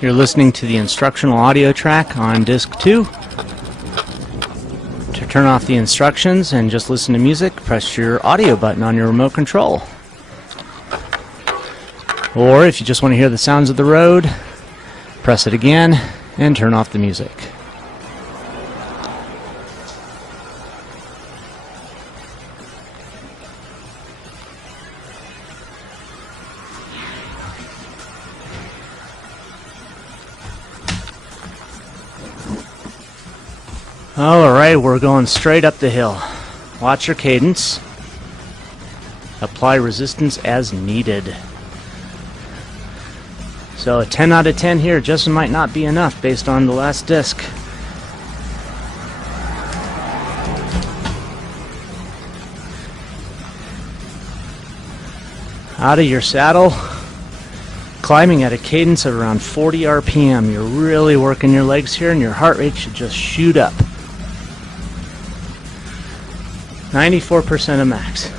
You're listening to the instructional audio track on disc 2. To turn off the instructions and just listen to music, press your audio button on your remote control. Or if you just want to hear the sounds of the road, press it again and turn off the music. Alright, we're going straight up the hill. Watch your cadence. Apply resistance as needed. So a 10 out of 10 here just might not be enough based on the last disc. Out of your saddle, climbing at a cadence of around 40 RPM. You're really working your legs here and your heart rate should just shoot up. 94% of max.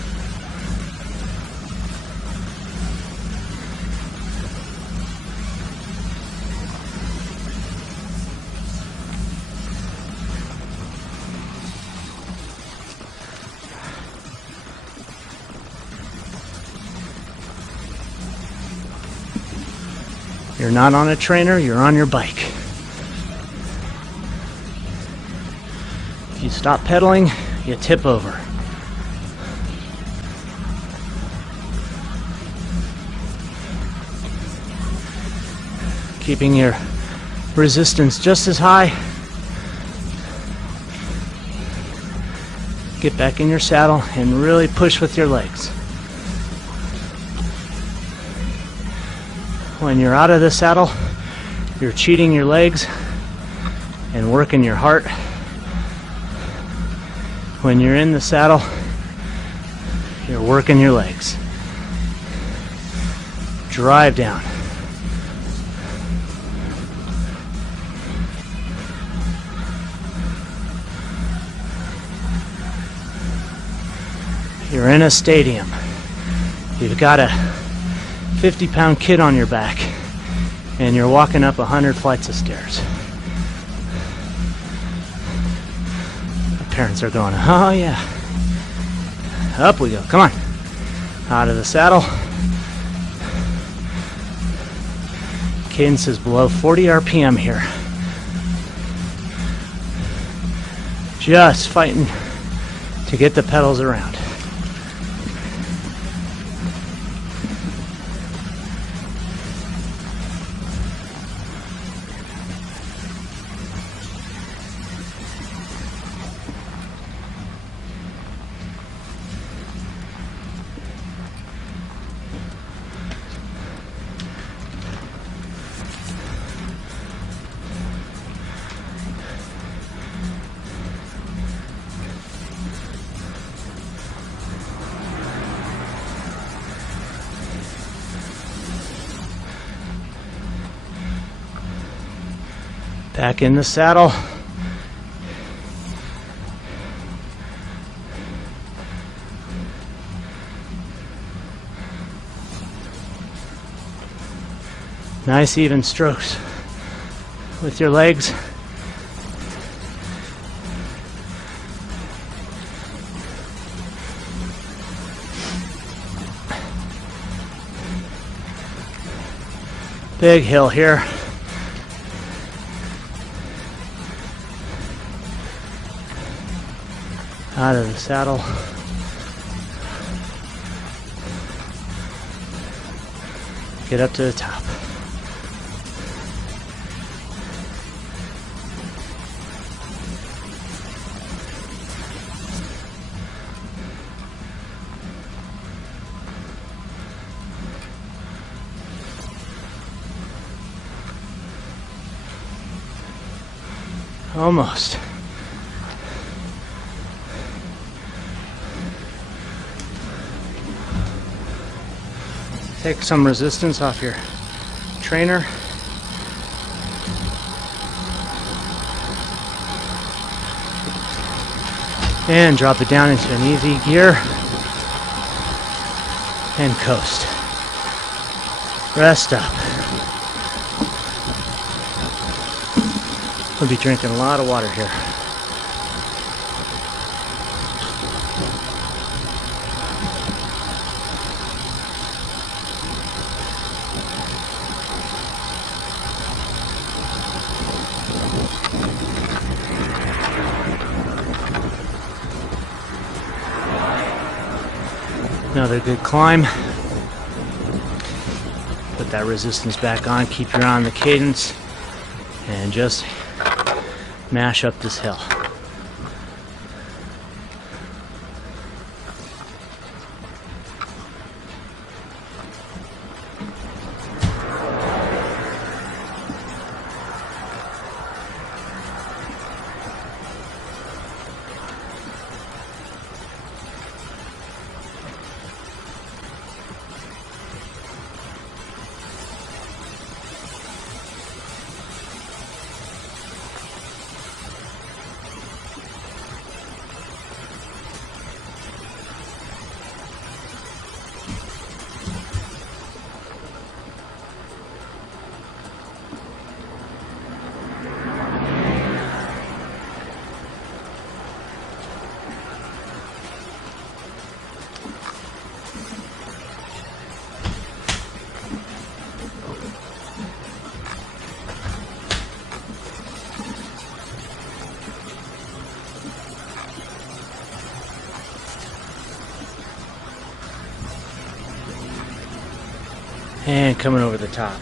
You're not on a trainer, you're on your bike. If you stop pedaling, you tip over. Keeping your resistance just as high. Get back in your saddle and really push with your legs. When you're out of the saddle, you're cheating your legs and working your heart. When you're in the saddle, you're working your legs. Drive down. You're in a stadium. You've got a 50-pound kid on your back and you're walking up 100 flights of stairs. The parents are going, oh yeah. Up we go, come on. Out of the saddle. Cadence is below 40 RPM here. Just fighting to get the pedals around. Back in the saddle. Nice even strokes with your legs. Big hill here. Out of the saddle. Get up to the top. Almost. Take some resistance off your trainer. And drop it down into an easy gear. and coast. Rest up. We'll be drinking a lot of water here. Another good climb. Put that resistance back on, keep your eye on the cadence, and just mash up this hill. And coming over the top.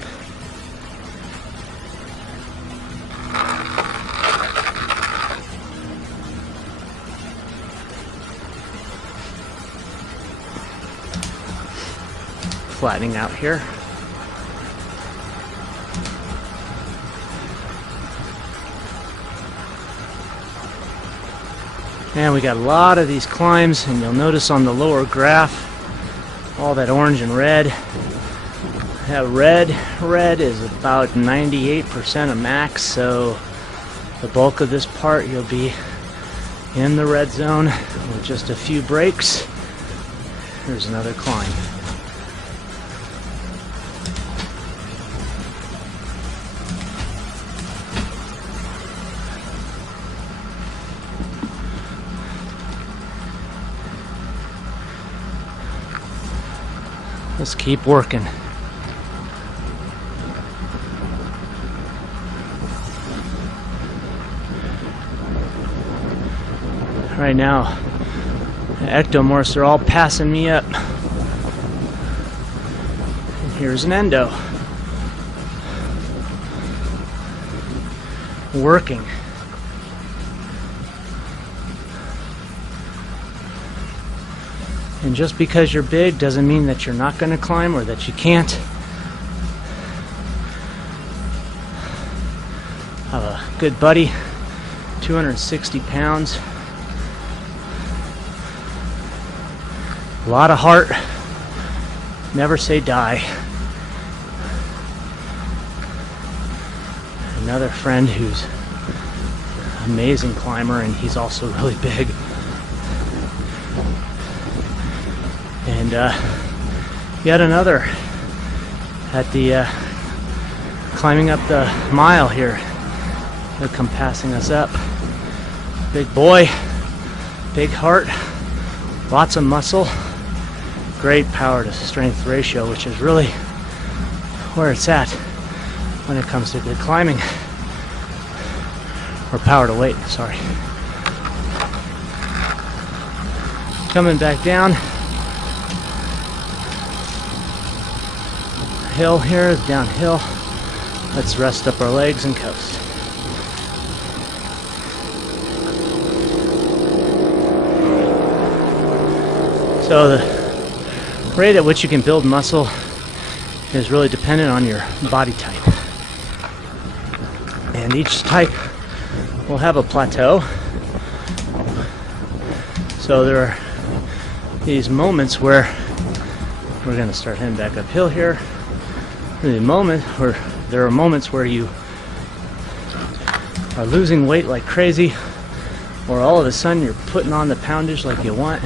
Flattening out here. And we got a lot of these climbs, and you'll notice on the lower graph all that orange and red. That red is about 98% of max, so the bulk of this part you'll be in the red zone with just a few breaks. Here's another climb. Let's keep working. Right now, the ectomorphs are all passing me up. And here's an endo. Working. And just because you're big doesn't mean that you're not going to climb or that you can't. I have a good buddy, 260 pounds. A lot of heart. Never say die. Another friend who's an amazing climber, and he's also really big. And yet another at the climbing up the mile here. They'll come passing us up. Big boy, big heart, lots of muscle. Great power to strength ratio, which is really where it's at when it comes to good climbing. Or power to weight, sorry. Coming back down. Hill here, downhill. Let's rest up our legs and coast. So the rate at which you can build muscle is really dependent on your body type. And each type will have a plateau. So there are these moments where we're going to start heading back uphill here. There are moments where you are losing weight like crazy, or all of a sudden you're putting on the poundage like you want,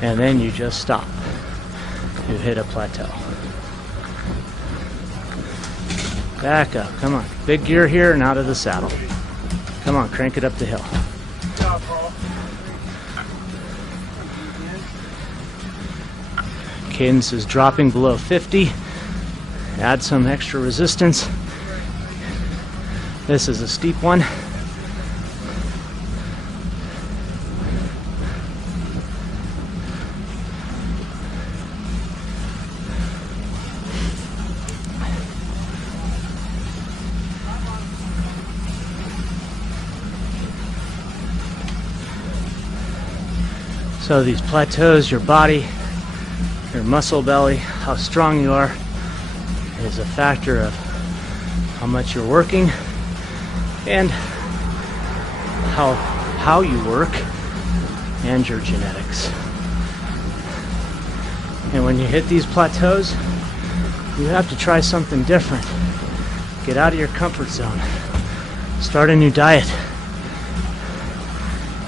and then you just stop. you hit a plateau. Back up, come on. Big gear here and out of the saddle. Come on, crank it up the hill. Cadence is dropping below 50. Add some extra resistance. This is a steep one. So these plateaus, your body, your muscle belly, how strong you are, is a factor of how much you're working and how you work and your genetics. And when you hit these plateaus, you have to try something different. Get out of your comfort zone. Start a new diet.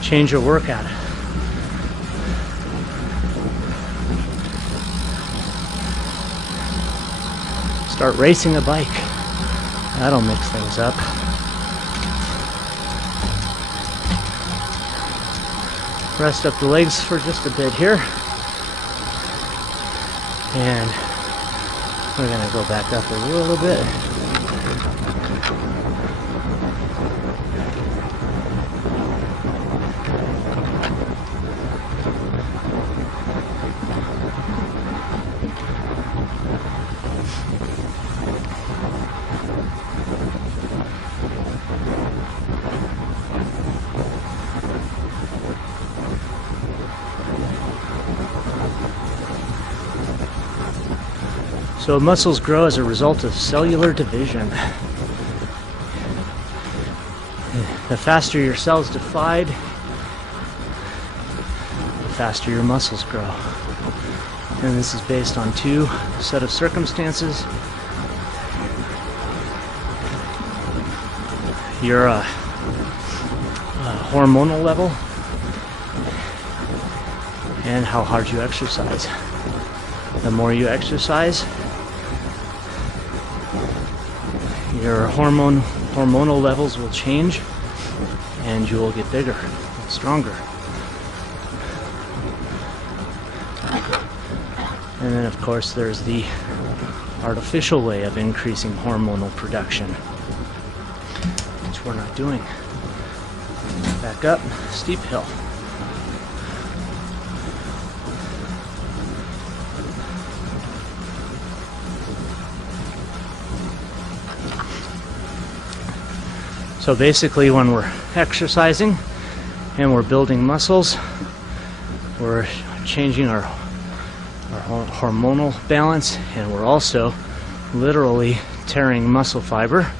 Change your workout. Start racing a bike. That'll mix things up. Rest up the legs for just a bit here. And we're gonna go back up a little bit. So muscles grow as a result of cellular division. The faster your cells divide, the faster your muscles grow. And this is based on two set of circumstances. Your hormonal level and how hard you exercise. The more you exercise, your hormonal levels will change and you will get bigger and stronger. And then of course there's the artificial way of increasing hormonal production, which we're not doing. Back up, steep hill. So basically when we're exercising and we're building muscles, we're changing our hormonal balance, and we're also literally tearing muscle fiber,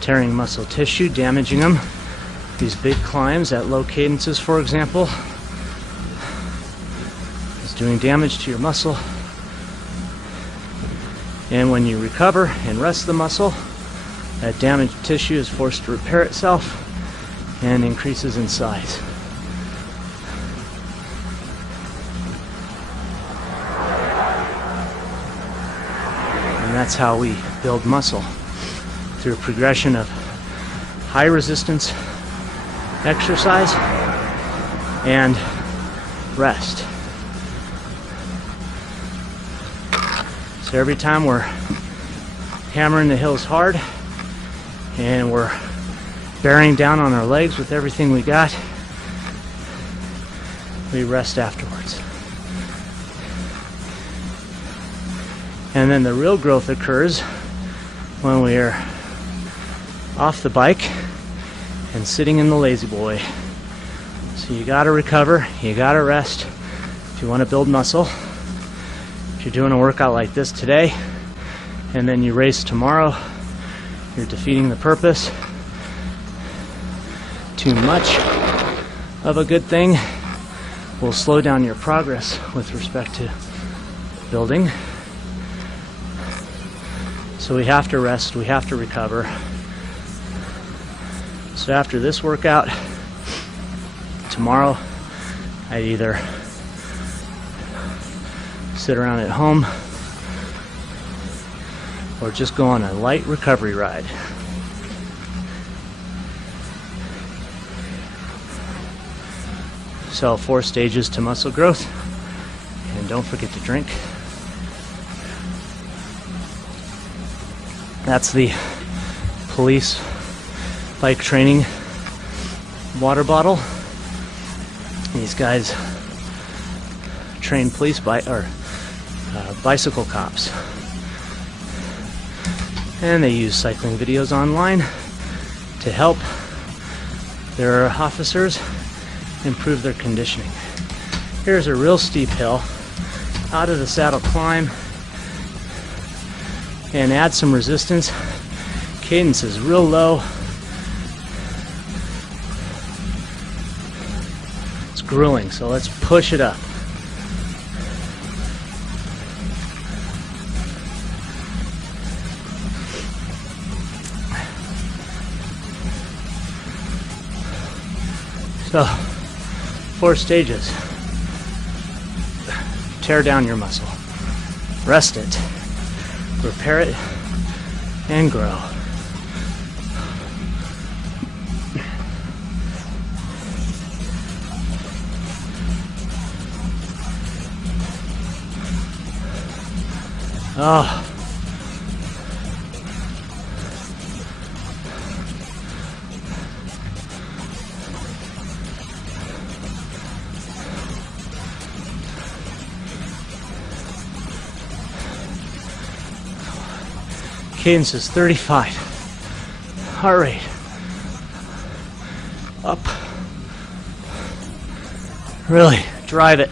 tearing muscle tissue, damaging them. These big climbs at low cadences, for example, is doing damage to your muscle. And when you recover and rest the muscle, that damaged tissue is forced to repair itself and increases in size. And that's how we build muscle, through a progression of high resistance exercise and rest. So every time we're hammering the hills hard and we're bearing down on our legs with everything we got, we rest afterwards. And then the real growth occurs when we are off the bike and sitting in the lazy boy. So you gotta recover, you gotta rest if you want to build muscle. If you're doing a workout like this today and then you race tomorrow, you're defeating the purpose. Too much of a good thing will slow down your progress with respect to building. So we have to rest, we have to recover. So after this workout, tomorrow, I'd either sit around at home, or just go on a light recovery ride. So 4 stages to muscle growth, and don't forget to drink. That's the police bike training water bottle. These guys train police bicycle cops, and they use cycling videos online to help their officers improve their conditioning. Here's a real steep hill, out of the saddle climb, and add some resistance. Cadence is real low. It's grueling, so let's push it up. So, 4 stages. Tear down your muscle, rest it, repair it, and grow. Oh. Cadence is 35. Heart rate up. Really drive it.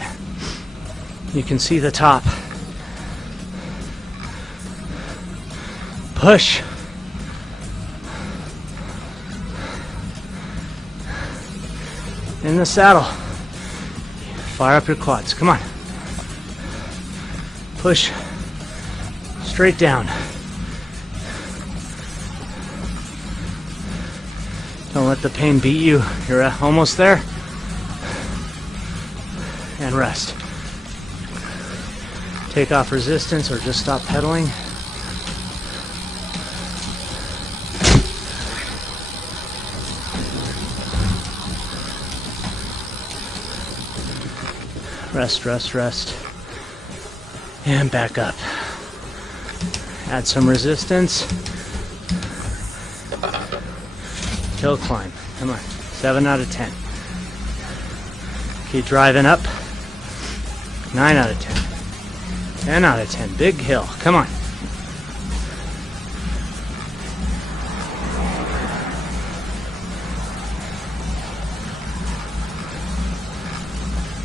You can see the top. Push. In the saddle. Fire up your quads. Come on. Push straight down. Don't let the pain beat you. You're almost there. And rest. Take off resistance or just stop pedaling. Rest, rest, rest. And back up. Add some resistance. Hill climb. Come on. 7 out of 10. Keep driving up. 9 out of 10. 10 out of 10. Big hill. Come on.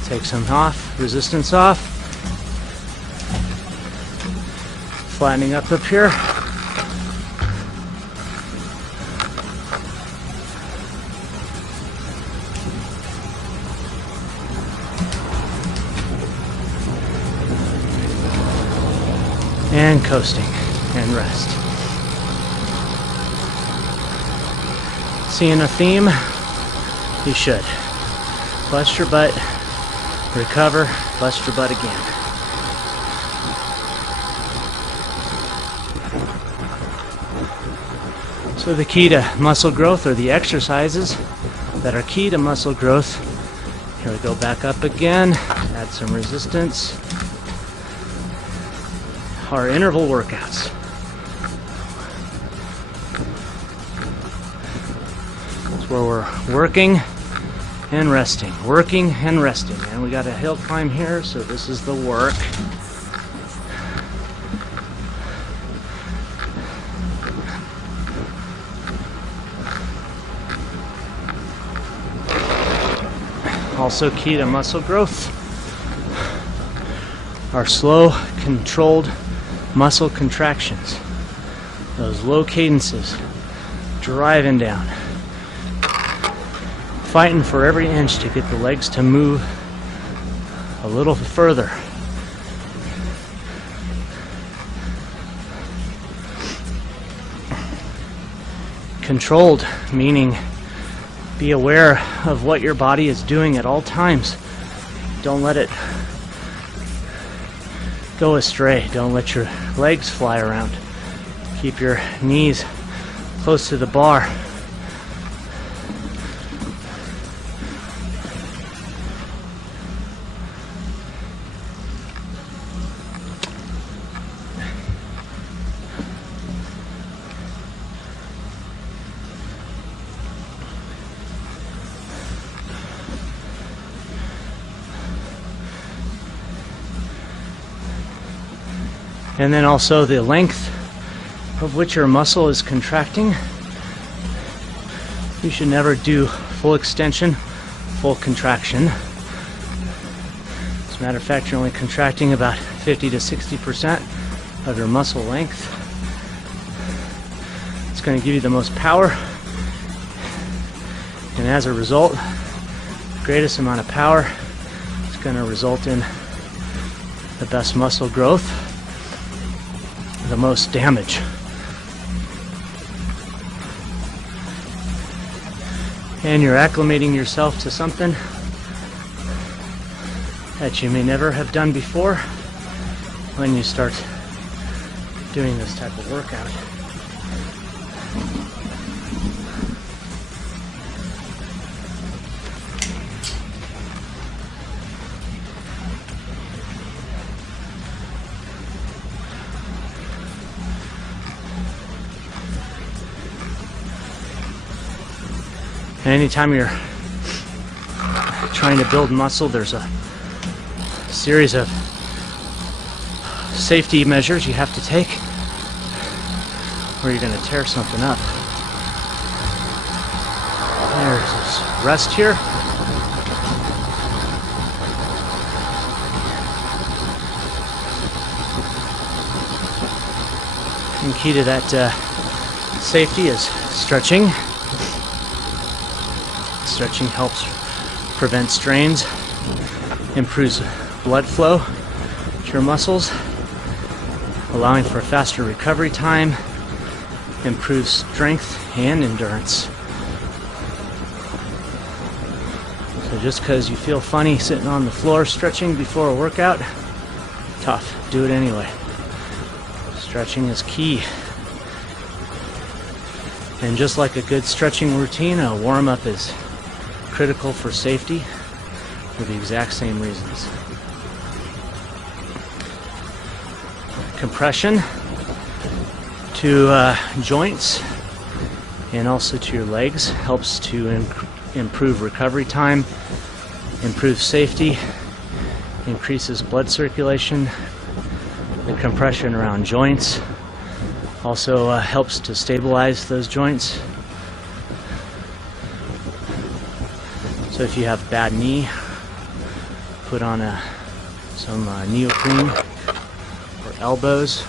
Take some off. Resistance off. Flattening up here. And coasting and rest. Seeing a theme? You should. Bust your butt, recover, bust your butt again. So the key to muscle growth, or the exercises that are key to muscle growth. Here we go, back up again, add some resistance. Our interval workouts. It's where we're working and resting, working and resting. And we got a hill climb here, so this is the work. Also key to muscle growth are slow, controlled muscle contractions. Those low cadences, driving down, fighting for every inch to get the legs to move a little further. Controlled, meaning be aware of what your body is doing at all times. Don't let it go astray. Don't let your legs fly around. Keep your knees close to the bar. And then also the length of which your muscle is contracting. You should never do full extension, full contraction. As a matter of fact, you're only contracting about 50 to 60% of your muscle length. It's going to give you the most power, and as a result, the greatest amount of power is going to result in the best muscle growth, the most damage. And you're acclimating yourself to something that you may never have done before when you start doing this type of workout. Anytime you're trying to build muscle, there's a series of safety measures you have to take, or you're going to tear something up. There's this rest here. And key to that safety is stretching. Stretching helps prevent strains, improves blood flow to your muscles, allowing for a faster recovery time, improves strength and endurance. So just because you feel funny sitting on the floor stretching before a workout, tough, do it anyway. Stretching is key. And just like a good stretching routine, a warm-up is critical for safety for the exact same reasons. Compression to joints and also to your legs helps to improve recovery time, improve safety, increases blood circulation. The compression around joints also helps to stabilize those joints. So if you have a bad knee, put on some neoprene or elbows.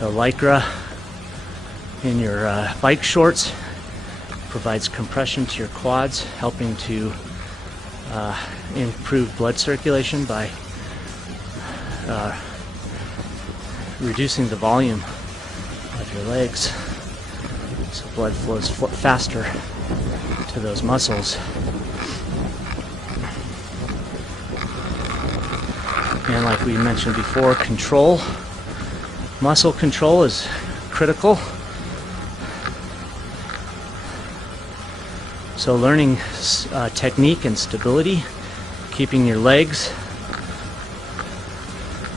The Lycra in your bike shorts provides compression to your quads, helping to improve blood circulation by reducing the volume of your legs, so blood flows faster to those muscles. And like we mentioned before, control, muscle control is critical. So learning technique and stability, keeping your legs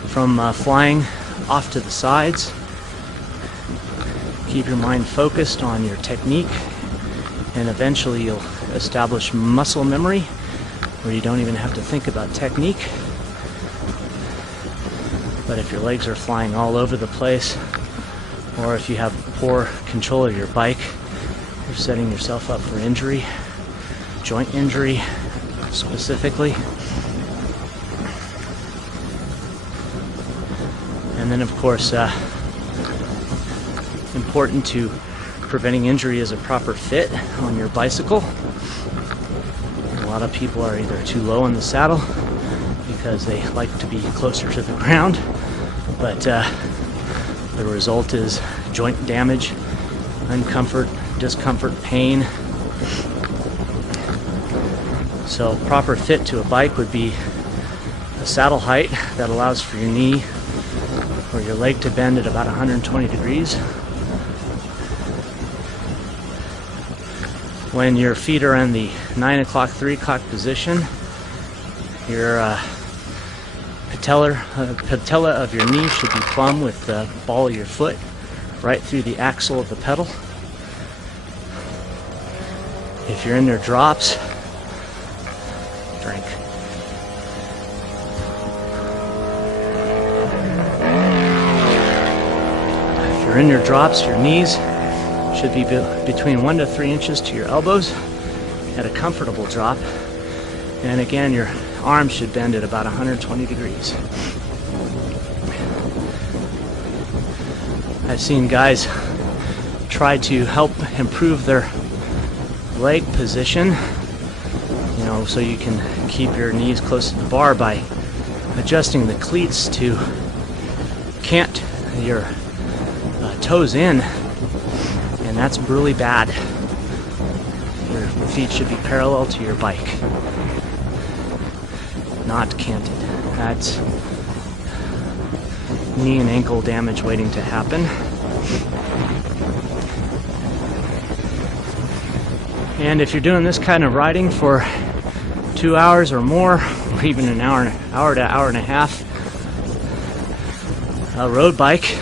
from flying off to the sides. Keep your mind focused on your technique, and eventually you'll establish muscle memory where you don't even have to think about technique. But if your legs are flying all over the place, or if you have poor control of your bike, you're setting yourself up for injury, joint injury specifically. And then of course, important to preventing injury is a proper fit on your bicycle. A lot of people are either too low in the saddle because they like to be closer to the ground, but the result is joint damage, uncomfort, discomfort, pain. So proper fit to a bike would be a saddle height that allows for your knee or your leg to bend at about 120 degrees. When your feet are in the 9 o'clock, 3 o'clock position, your patella of your knee should be plumb with the ball of your foot right through the axle of the pedal. If you're in your drops, drink. If you're in your drops, your knees should be between 1 to 3 inches to your elbows at a comfortable drop. And again, your arms should bend at about 120 degrees. I've seen guys try to help improve their leg position, you know, so you can keep your knees close to the bar by adjusting the cleats to cant your toes in, and that's really bad. Your feet should be parallel to your bike, not canted. That's knee and ankle damage waiting to happen. And if you're doing this kind of riding for 2 hours or more, or even an hour to hour and a half, a road bike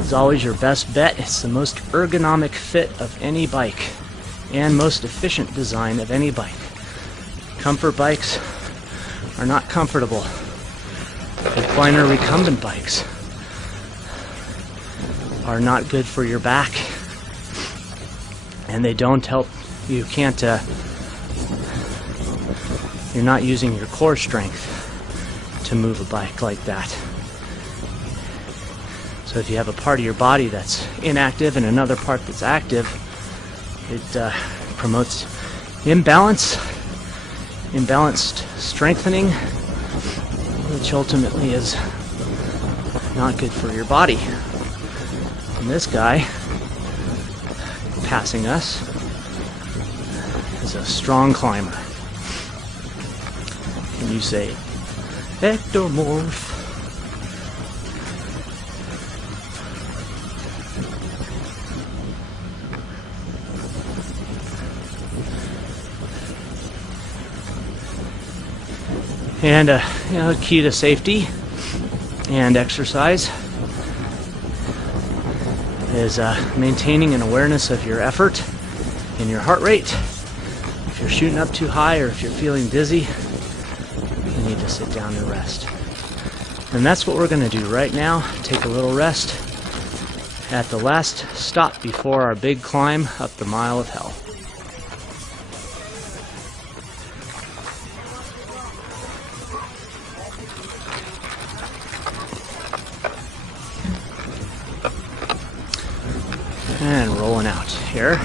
is always your best bet. It's the most ergonomic fit of any bike and most efficient design of any bike. Comfort bikes are not comfortable. Recliner recumbent bikes are not good for your back, and they don't help. You can't, you're not using your core strength to move a bike like that. So if you have a part of your body that's inactive and another part that's active, it promotes imbalanced strengthening, which ultimately is not good for your body. And this guy passing us is a strong climber. And you say, ectomorph. And you know, key to safety and exercise is maintaining an awareness of your effort and your heart rate. If you're shooting up too high or if you're feeling dizzy, you need to sit down and rest. And that's what we're going to do right now. Take a little rest at the last stop before our big climb up the Mile of Hell. And rolling out here.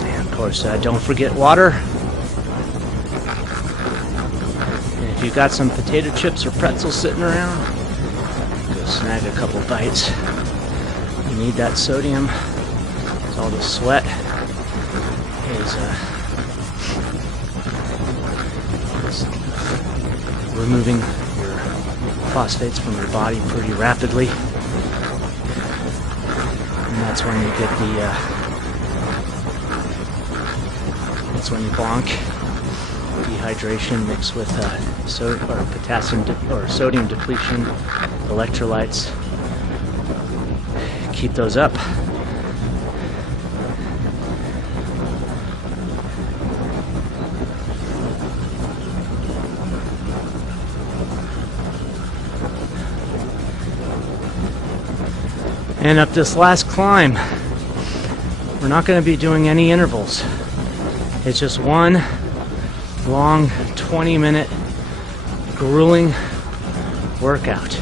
And of course, don't forget water. And if you've got some potato chips or pretzels sitting around, go snag a couple bites. You need that sodium, because all the sweat is removing phosphates from your body pretty rapidly, and that's when you get the that's when you bonk. Dehydration mixed with sodium depletion, electrolytes. Keep those up. And up this last climb, we're not going to be doing any intervals. It's just one long 20-minute grueling workout.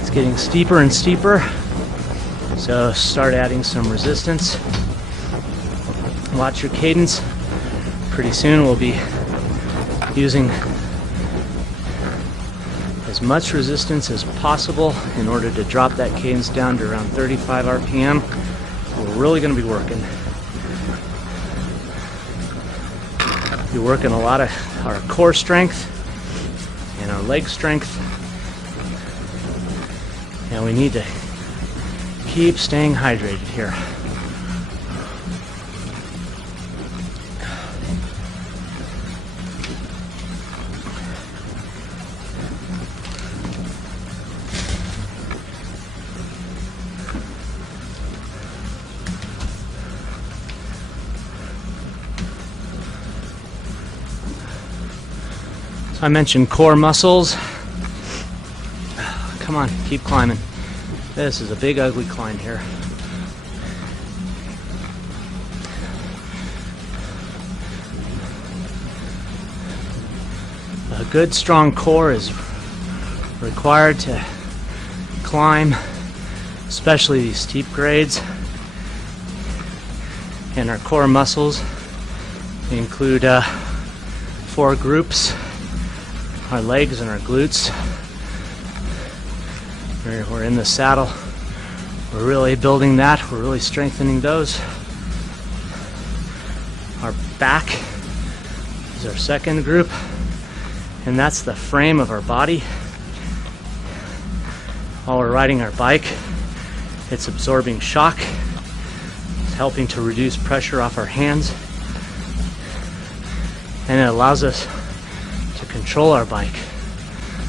It's getting steeper and steeper, so start adding some resistance. Watch your cadence. Pretty soon we'll be using as much resistance as possible in order to drop that cadence down to around 35 RPM. We're really going to be working. You're working a lot of our core strength and our leg strength. And we need to keep staying hydrated here. I mentioned core muscles. Come on, keep climbing. This is a big ugly climb here. A good strong core is required to climb, especially these steep grades. And our core muscles include 4 groups. Our legs and our glutes. We're in the saddle. We're really building that. We're really strengthening those. Our back is our second group, and that's the frame of our body. While we're riding our bike, it's absorbing shock. It's helping to reduce pressure off our hands, and it allows us to control our bike.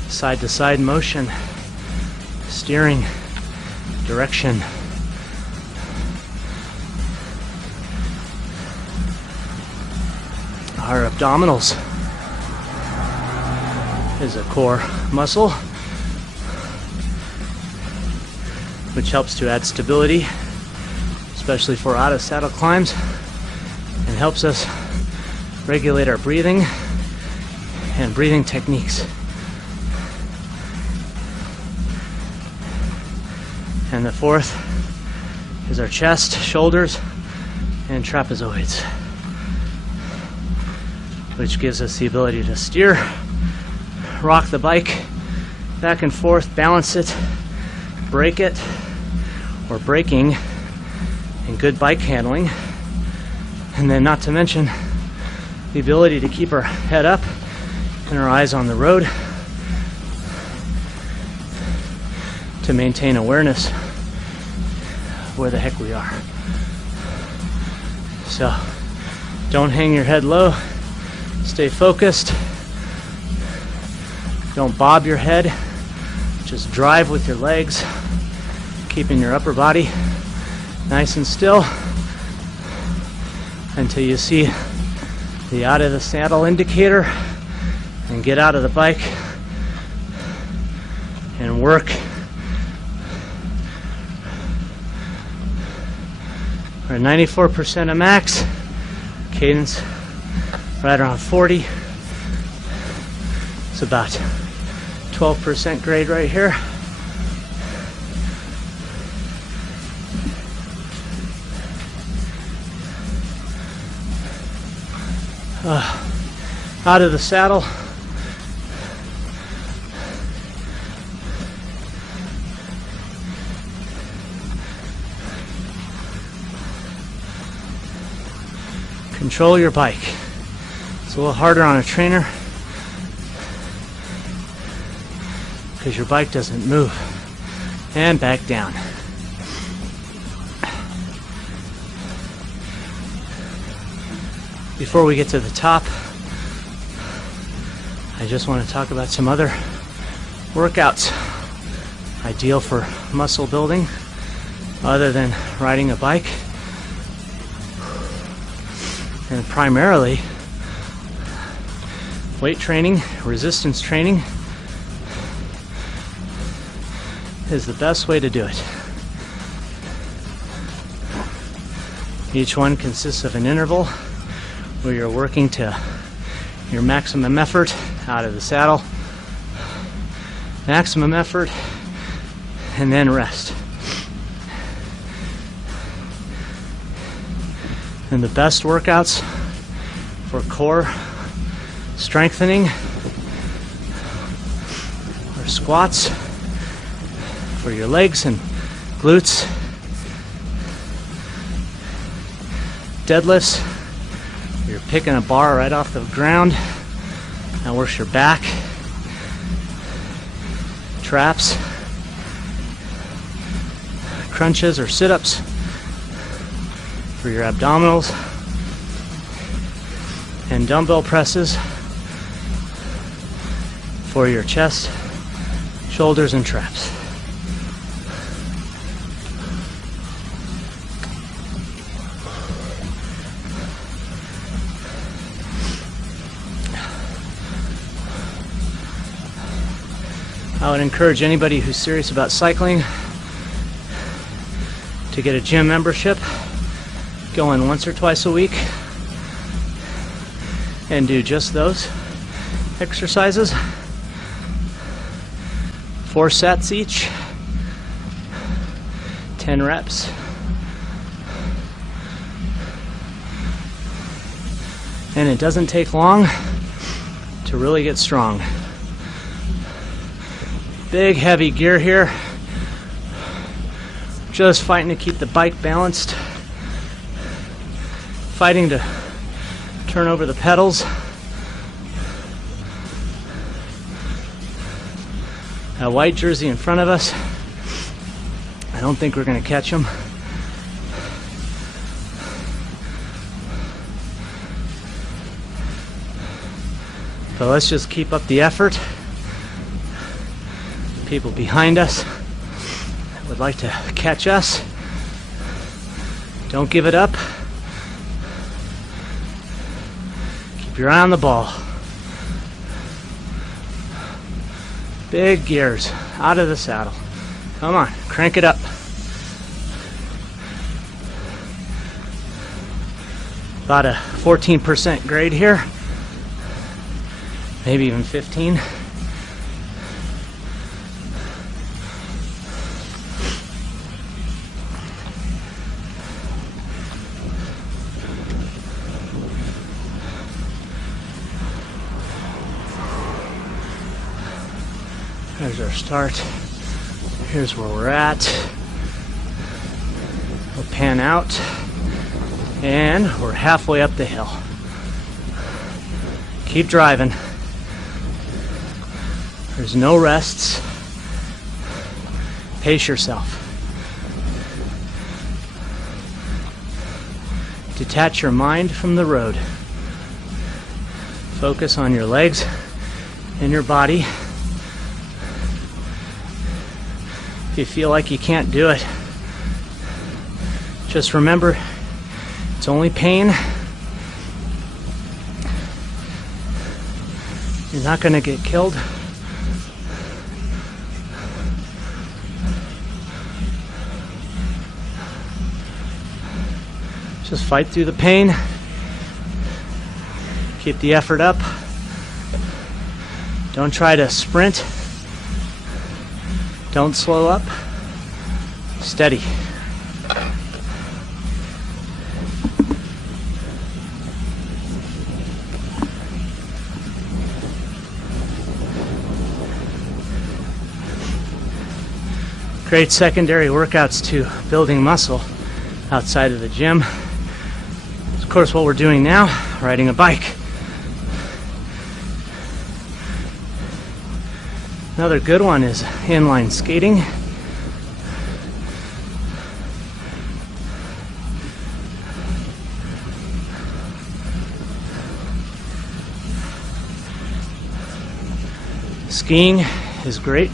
Side to side motion, steering, direction. Our abdominals is a core muscle which helps to add stability, especially for out of saddle climbs, and helps us regulate our breathing and breathing techniques. And the fourth is our chest, shoulders, and trapezoids, which gives us the ability to steer, rock the bike back and forth, balance it, brake it, or braking, and good bike handling. And then not to mention the ability to keep our head up and our eyes on the road to maintain awareness of where the heck we are. So don't hang your head low, stay focused, don't bob your head, just drive with your legs, keeping your upper body nice and still until you see the out of the saddle indicator, and get out of the bike and work. We're at 94% of max, cadence right around 40. It's about 12% grade right here. Out of the saddle. Control your bike. It's a little harder on a trainer because your bike doesn't move. And back down. Before we get to the top, I just want to talk about some other workouts ideal for muscle building other than riding a bike, and primarily weight training, resistance training is the best way to do it. Each one consists of an interval where you're working to your maximum effort out of the saddle, maximum effort, and then rest. And the best workouts for core strengthening are squats for your legs and glutes, deadlifts You're picking a bar right off the ground. That works your back, traps, crunches or sit-ups for your abdominals, and dumbbell presses for your chest, shoulders, and traps. I would encourage anybody who's serious about cycling to get a gym membership, go in once or twice a week and do just those exercises, 4 sets each, 10 reps. And it doesn't take long to really get strong. Big heavy gear here, just fighting to keep the bike balanced, fighting to turn over the pedals. That white jersey in front of us, I don't think we're going to catch him. So let's just keep up the effort. People behind us would like to catch us. Don't give it up. Keep your eye on the ball. Big gears out of the saddle. Come on, crank it up. About a 14% grade here. Maybe even 15. There's our start. Here's where we're at. We'll pan out, and we're halfway up the hill. Keep driving. There's no rests. Pace yourself. Detach your mind from the road. Focus on your legs and your body. If you feel like you can't do it, just remember, it's only pain. You're not going to get killed. Just fight through the pain. Keep the effort up. Don't try to sprint. Don't slow up. Steady. Great secondary workouts to building muscle outside of the gym. Of course, what we're doing now, riding a bike. Another good one is inline skating. Skiing is great.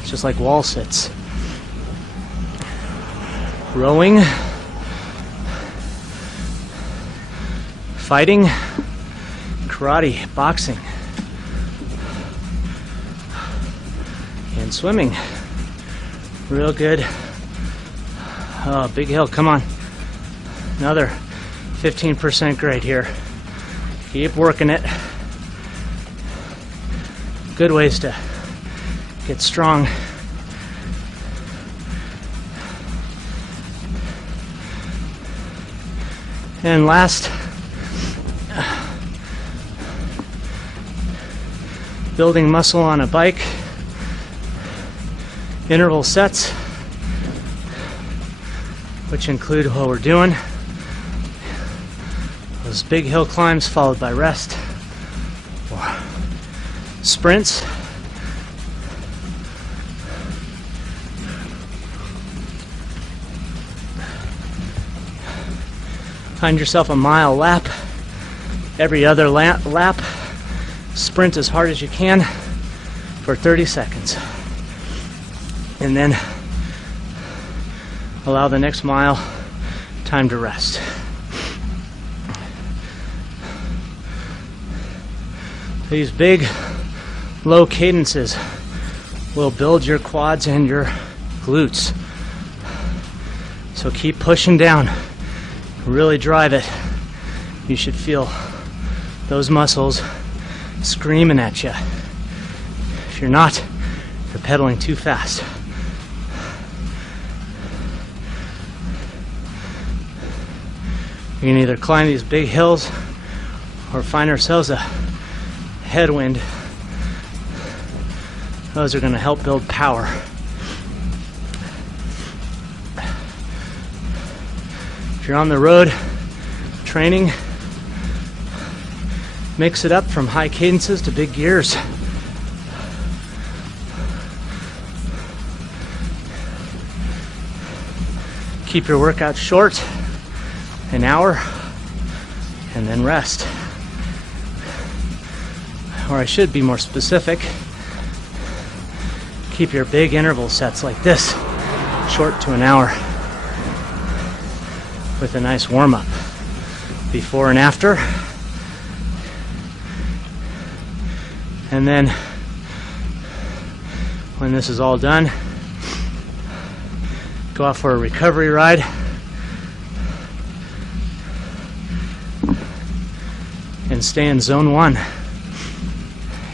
It's just like wall sits. Rowing, fighting, karate, boxing, and swimming. Real good. Oh, big hill, come on. Another 15% grade here. Keep working it. Good ways to get strong. And last, building muscle on a bike, interval sets, which include what we're doing. Those big hill climbs followed by rest or sprints. Find yourself a mile lap. Every other lap, sprint as hard as you can for 30 seconds. And then allow the next mile time to rest. These big, low cadences will build your quads and your glutes. So keep pushing down. Really drive it. You should feel those muscles screaming at you. If you're not, you're pedaling too fast. We can either climb these big hills or find ourselves a headwind. Those are going to help build power. If you're on the road training, mix it up from high cadences to big gears. Keep your workout short, an hour, and then rest. Or I should be more specific, keep your big interval sets like this short to an hour with a nice warm-up before and after. And then when this is all done, go out for a recovery ride and stay in zone 1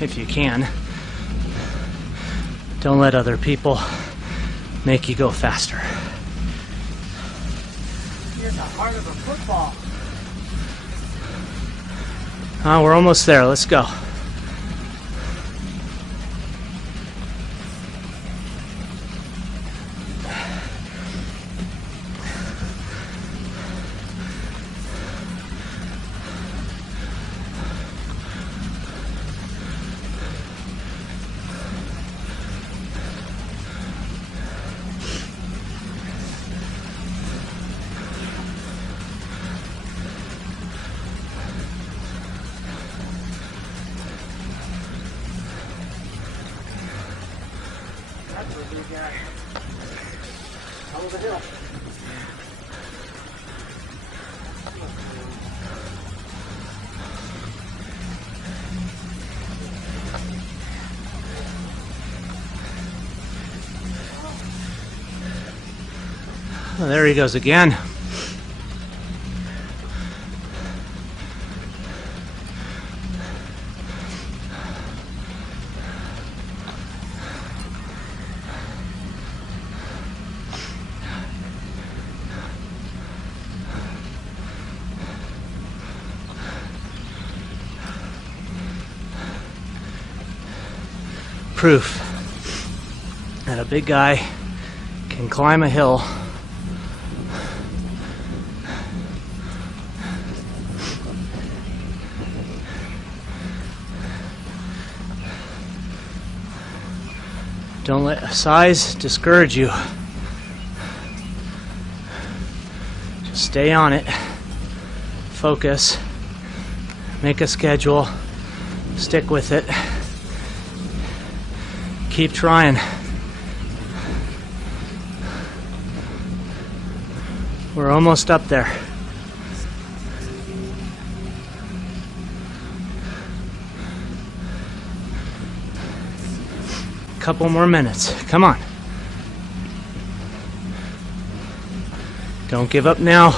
if you can. Don't let other people make you go faster. You're the heart of a football. We're almost there. Let's go. Over the hill. Oh, there he goes again. Proof that a big guy can climb a hill Don't let size discourage you. Just stay on it. Focus. Make a schedule. Stick with it. Keep trying. We're almost up there. Couple more minutes. Come on. Don't give up now.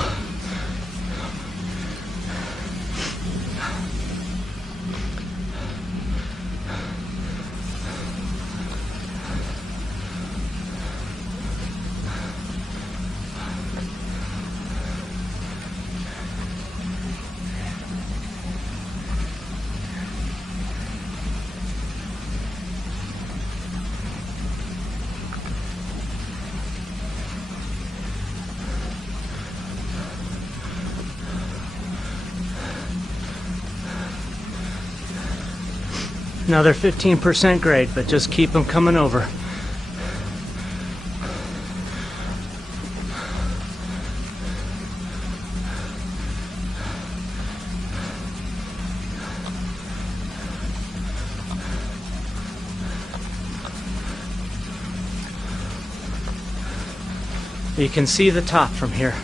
Another 15% grade, but just keep them coming over. You can see the top from here.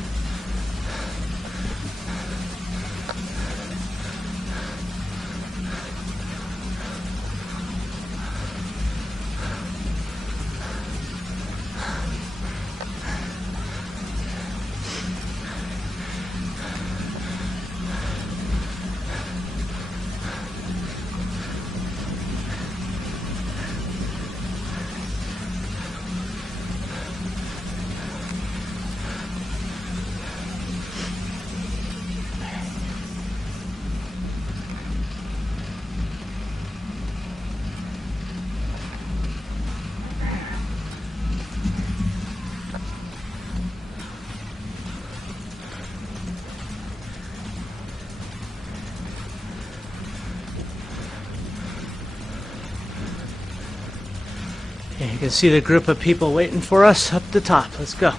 And you can see the group of people waiting for us up the top. Let's go.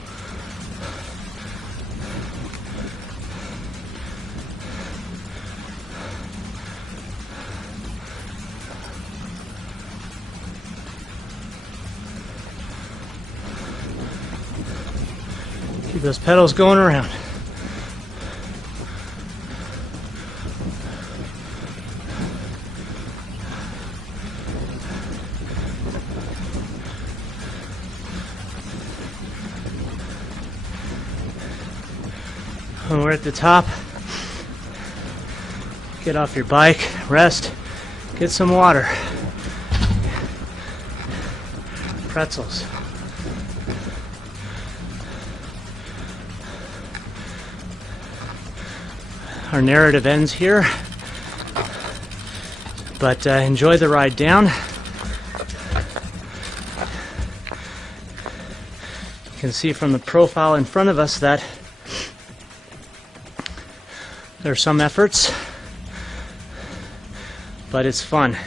Keep those pedals going around. When we're at the top, get off your bike, rest, get some water, pretzels. Our narrative ends here, but enjoy the ride down. You can see from the profile in front of us that there are some efforts, but it's fun.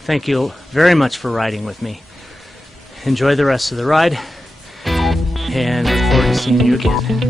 Thank you very much for riding with me. Enjoy the rest of the ride, and look forward to seeing you again.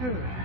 Whew.